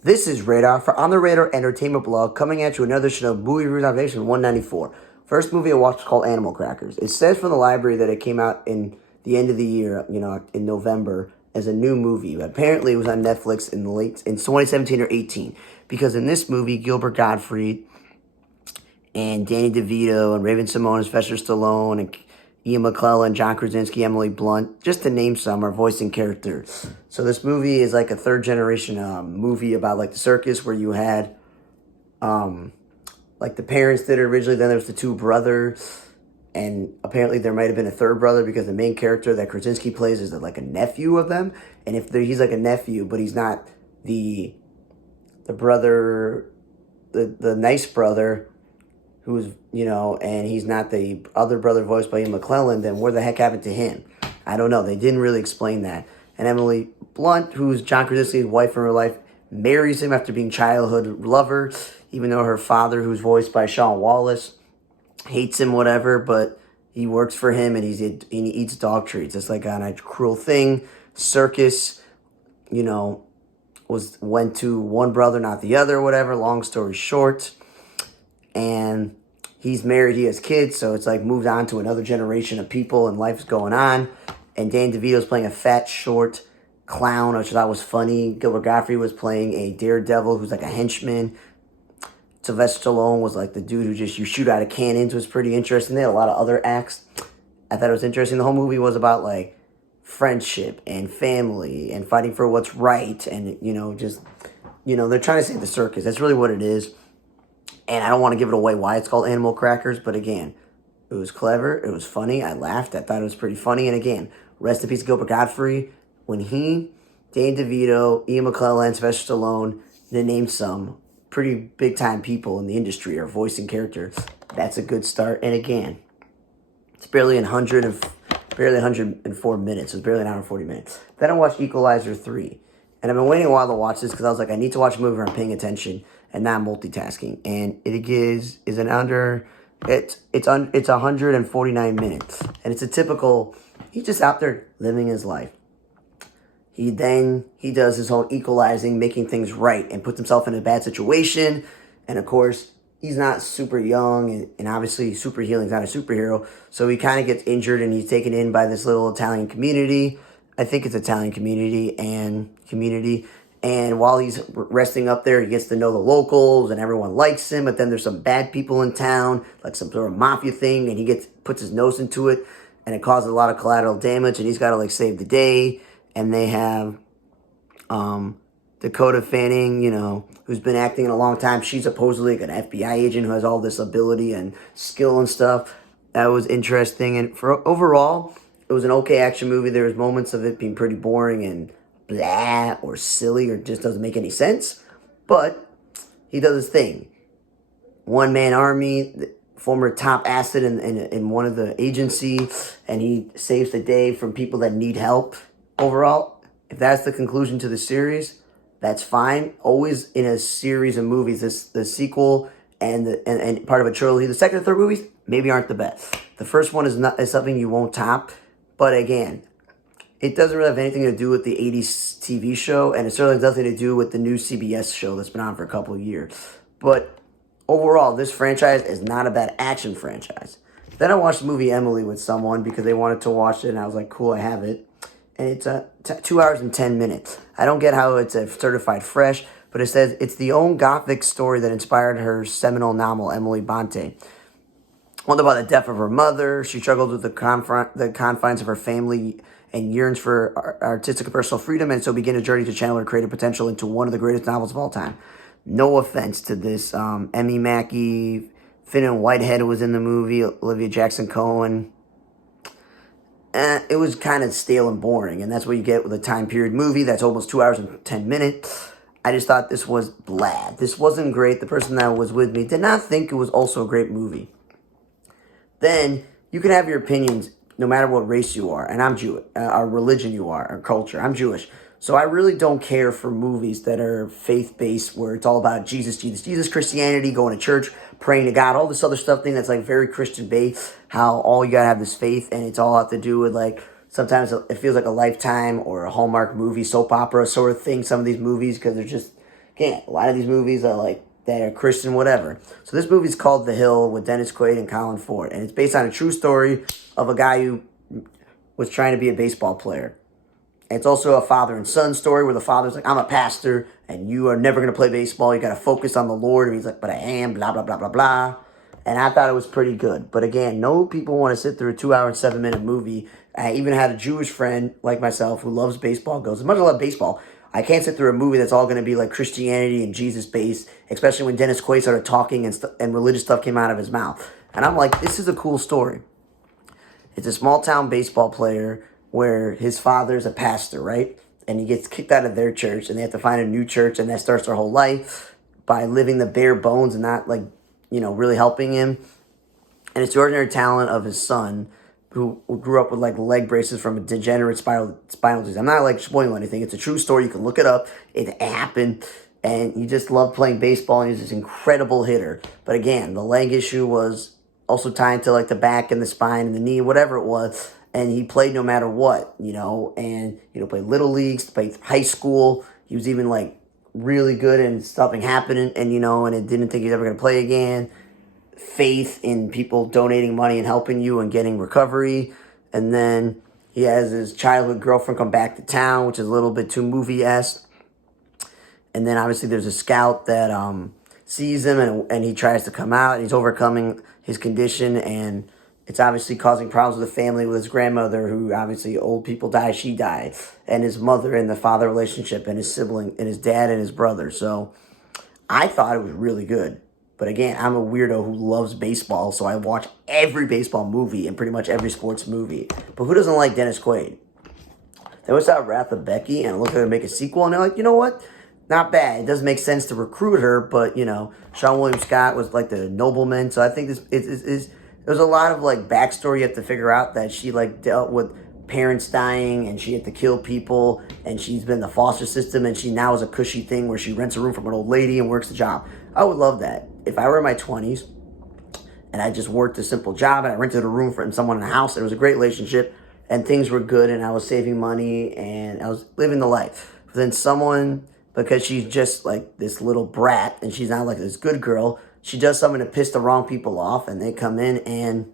This is Radar for On the Radar Entertainment Blog, coming at you another show of Movie Reviews Observation 194. First movie I watched was called Animal Crackers. It says from the library that it came out in the end of the year, in November, as a new movie. But apparently it was on Netflix in 2017 or 18. Because in this movie, Gilbert Gottfried and Danny DeVito and Raven Simone and Sylvester Stallone and Ian McKellen, John Krasinski, Emily Blunt, just to name some, are voicing characters. So this movie is like a third generation movie about like the circus, where you had like the parents did it originally, then there was the two brothers, and apparently there might have been a third brother, because the main character that Krasinski plays is like a nephew of them. And if he's like a nephew, but he's not the brother, the nice brother, who's, and he's not the other brother voiced by Ian McKellen, then where the heck happened to him? I don't know. They didn't really explain that. And Emily Blunt, who's John Krasinski's wife in real life, marries him after being childhood lover, even though her father, who's voiced by Sean Wallace, hates him, whatever, but he works for him, and he eats dog treats. It's like on a cruel thing. Circus, went to one brother, not the other, whatever. Long story short. And he's married, he has kids, so it's like moved on to another generation of people, and life's going on. And Dan DeVito's playing a fat, short clown, which I thought was funny. Gilbert Gottfried was playing a daredevil who's like a henchman. Sylvester Stallone was like the dude who you shoot out of cannons, was pretty interesting. They had a lot of other acts. I thought it was interesting. The whole movie was about like friendship and family and fighting for what's right, and they're trying to save the circus. That's really what it is. And I don't want to give it away why it's called Animal Crackers, but again, it was clever, it was funny, I laughed, I thought it was pretty funny. And again, rest in peace Gilbert Gottfried. When he, Danny DeVito, Ian McKellen, Sylvester Stallone, to name some pretty big time people in the industry are voicing characters, that's a good start. And again, it's barely 104 minutes. It's barely an hour and 40 minutes. Then I watched Equalizer 3. And I've been waiting a while to watch this because I was like, I need to watch a movie where I'm paying attention and not multitasking. And it's 149 minutes. And it's a typical, he's just out there living his life. He does his whole equalizing, making things right, and puts himself in a bad situation. And of course, he's not super young, and obviously super healing. He's not a superhero. So he kind of gets injured, and he's taken in by this little Italian community. I think it's Italian community. And while he's resting up there, he gets to know the locals, and everyone likes him. But then there's some bad people in town, like some sort of mafia thing, and he puts his nose into it, and it causes a lot of collateral damage, and he's got to like save the day. And they have Dakota Fanning, who's been acting in a long time. She's supposedly like an FBI agent who has all this ability and skill and stuff. That was interesting. And overall, it was an okay action movie. There was moments of it being pretty boring and blah or silly or just doesn't make any sense. But he does his thing. One-man army, former top asset in one of the agencies, and he saves the day from people that need help. Overall, if that's the conclusion to the series, that's fine. Always in a series of movies, the sequel and part of a trilogy, the second and third movies maybe aren't the best. The first one is something you won't top. But again, it doesn't really have anything to do with the 80s TV show, and it certainly has nothing to do with the new CBS show that's been on for a couple of years. But overall, this franchise is not a bad action franchise. Then I watched the movie Emily with someone because they wanted to watch it, and I was like, cool, I have it. And it's 2 hours and 10 minutes. I don't get how it's a certified fresh, but it says it's the own gothic story that inspired her seminal novel, Emily Bronte. One about the death of her mother. She struggles with the confines of her family and yearns for artistic and personal freedom, and so begin a journey to channel her creative potential into one of the greatest novels of all time. No offense to this. Emmy Mackey, Finn Whitehead was in the movie, Olivia Jackson-Cohen. It was kind of stale and boring, and that's what you get with a time period movie that's almost 2 hours and 10 minutes. I just thought this was blah. This wasn't great. The person that was with me did not think it was also a great movie. Then you can have your opinions no matter what race you are, and I'm Jewish, or religion you are, or culture. I'm Jewish. So I really don't care for movies that are faith-based, where it's all about Jesus, Christianity, going to church, praying to God, all this other stuff thing that's like very Christian-based, how all you gotta have this faith, and it's all have to do with like, sometimes it feels like a Lifetime or a Hallmark movie, soap opera sort of thing, some of these movies, because they're just again, a lot of these movies are like, they're Christian, whatever. So this movie's called The Hill with Dennis Quaid and Colin Ford. And it's based on a true story of a guy who was trying to be a baseball player. And it's also a father and son story where the father's like, I'm a pastor and you are never going to play baseball. You got to focus on the Lord. And he's like, but I am, blah, blah, blah, blah, blah. And I thought it was pretty good. But again, no people want to sit through a 2 hour and 7 minute movie. I even had a Jewish friend like myself who loves baseball, goes, as much as I love baseball, I can't sit through a movie that's all going to be like Christianity and Jesus based, especially when Dennis Quaid started talking and religious stuff came out of his mouth. And I'm like, this is a cool story. It's a small town baseball player where his father's a pastor, right? And he gets kicked out of their church and they have to find a new church, and that starts their whole life by living the bare bones and not like, really helping him. And it's the ordinary talent of his son who grew up with like leg braces from a degenerate spinal disease. I'm not like spoiling anything. It's a true story. You can look it up. It happened. And he just loved playing baseball, and he's this incredible hitter. But again, the leg issue was also tied to like the back and the spine and the knee, whatever it was. And he played no matter what, and, played little leagues, played high school. He was even like really good and something happening and, and it didn't think he's ever going to play again. Faith in people donating money and helping you and getting recovery. And then he has his childhood girlfriend come back to town, which is a little bit too movie-esque. And then obviously there's a scout that sees him and he tries to come out and he's overcoming his condition, and it's obviously causing problems with the family, with his grandmother, who obviously old people die, she died, and his mother and the father relationship and his sibling and his dad and his brother. So I thought it was really good. But again, I'm a weirdo who loves baseball, so I watch every baseball movie and pretty much every sports movie. But who doesn't like Dennis Quaid? They always saw Wrath of Becky, and it looked like they'd make a sequel, and they're like, you know what? Not bad. It doesn't make sense to recruit her, but, Sean William Scott was like the nobleman, so I think this is there's a lot of like backstory you have to figure out, that she like dealt with parents dying and she had to kill people, and she's been in the foster system, and she now is a cushy thing where she rents a room from an old lady and works the job. I would love that. If I were in my 20s and I just worked a simple job and I rented a room from someone in a house, it was a great relationship and things were good and I was saving money and I was living the life. But then someone, because she's just like this little brat and she's not like this good girl, she does something to piss the wrong people off, and they come in and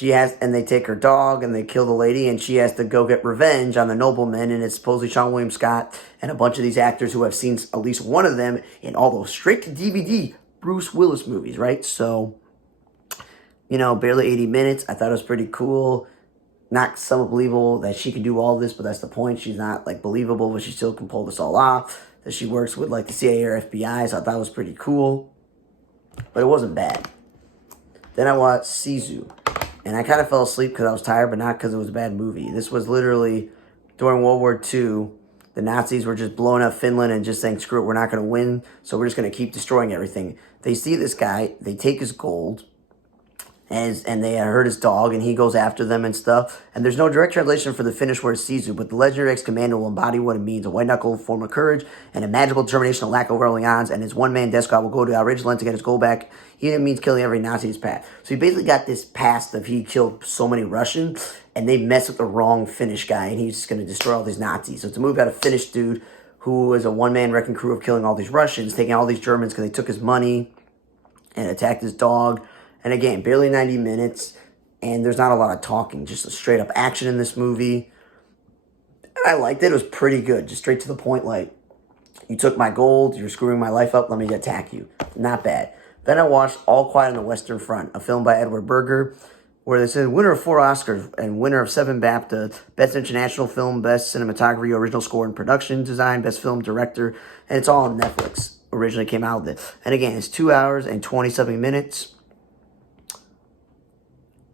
they take her dog and they kill the lady, and she has to go get revenge on the nobleman, and it's supposedly Sean William Scott and a bunch of these actors who have seen at least one of them in all those straight to DVD Bruce Willis movies, right? So, barely 80 minutes. I thought it was pretty cool. Not somewhat believable that she can do all this, but that's the point. She's not like believable, but she still can pull this all off. That she works with like the CIA or FBI, so I thought it was pretty cool. But it wasn't bad. Then I watched Sisu. And I kind of fell asleep because I was tired, but not because it was a bad movie. This was literally during World War II. The Nazis were just blowing up Finland and just saying, screw it, we're not going to win, so we're just going to keep destroying everything. They see this guy, they take his gold, and they hurt his dog, and he goes after them and stuff. And there's no direct translation for the Finnish word Sisu, but the legendary ex-commander will embody what it means: a white-knuckle form of courage and a magical determination, a lack of rolling odds, and his one-man death squad will go to outrageous lengths to get his gold back. He means killing every Nazi in his path. So he basically got this past of he killed so many Russians, and they messed with the wrong Finnish guy, and he's just going to destroy all these Nazis. So it's a movie about a Finnish dude who is a one-man wrecking crew of killing all these Russians, taking all these Germans because they took his money and attacked his dog. And again, barely 90 minutes, and there's not a lot of talking, just a straight-up action in this movie. And I liked it. It was pretty good, just straight to the point, like, you took my gold, you're screwing my life up, let me attack you. Not bad. Then I watched All Quiet on the Western Front, a film by Edward Berger, where they said winner of 4 Oscars and winner of 7 BAFTA, Best International Film, Best Cinematography, Original Score and Production Design, Best Film Director, and it's all on Netflix. Originally came out with it. And again, it's 2 hours and 27 minutes.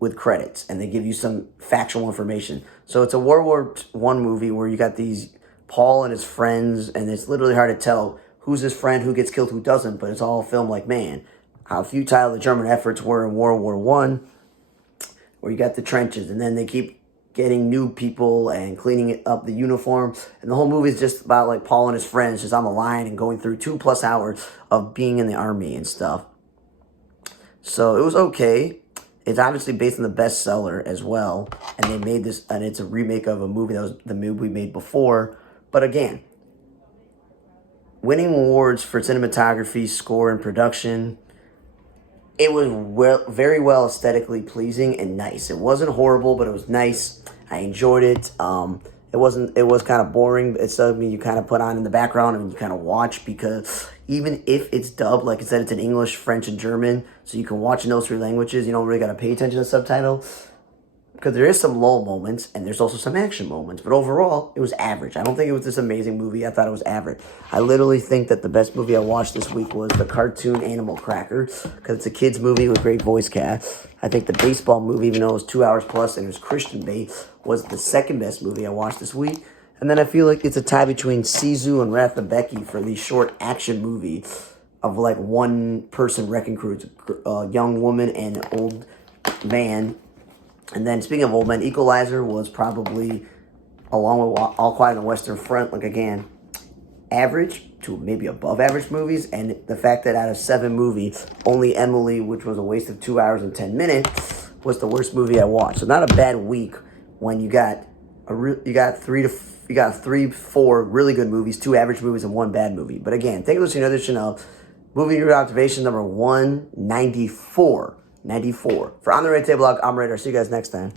With credits, and they give you some factual information. So it's a World War I movie where you got these Paul and his friends, and it's literally hard to tell who's his friend, who gets killed, who doesn't, but it's all filmed like, man, how futile the German efforts were in World War I, where you got the trenches, and then they keep getting new people and cleaning up the uniform, and the whole movie is just about like Paul and his friends just on the line and going through 2+ hours of being in the army and stuff. So it was okay. It's obviously based on the bestseller as well, and they made this, and it's a remake of a movie that was the movie we made before. But again, winning awards for cinematography, score, and production. It was very well aesthetically pleasing and nice. It wasn't horrible, but it was nice. I enjoyed it. It was kind of boring. It's something you kind of put on in the background and you kind of watch, because even if it's dubbed, like I said, it's in English, French, and German, so you can watch in those three languages. You don't really got to pay attention to the subtitle, because there is some lull moments and there's also some action moments. But overall, it was average. I don't think it was this amazing movie. I thought it was average. I literally think that the best movie I watched this week was the cartoon Animal Cracker, because it's a kid's movie with great voice cast. I think the baseball movie, even though it was 2 hours plus and it was Christian Bale, was the second best movie I watched this week. And then I feel like it's a tie between Sisu and Wrath of Becky for the short action movie of like one person wrecking crew. It's a young woman and an old man. And then, speaking of old men, Equalizer was probably, along with All Quiet on the Western Front, like again, average to maybe above average movies. And the fact that out of 7 movies, only Emily, which was a waste of 2 hours and 10 minutes, was the worst movie I watched. So not a bad week when you got three, 4 really good movies, 2 average movies, and 1 bad movie. But again, thank you for listening to another Chanel movie review observation number 194. For On the Red Table Blog, I'm Radar. See you guys next time.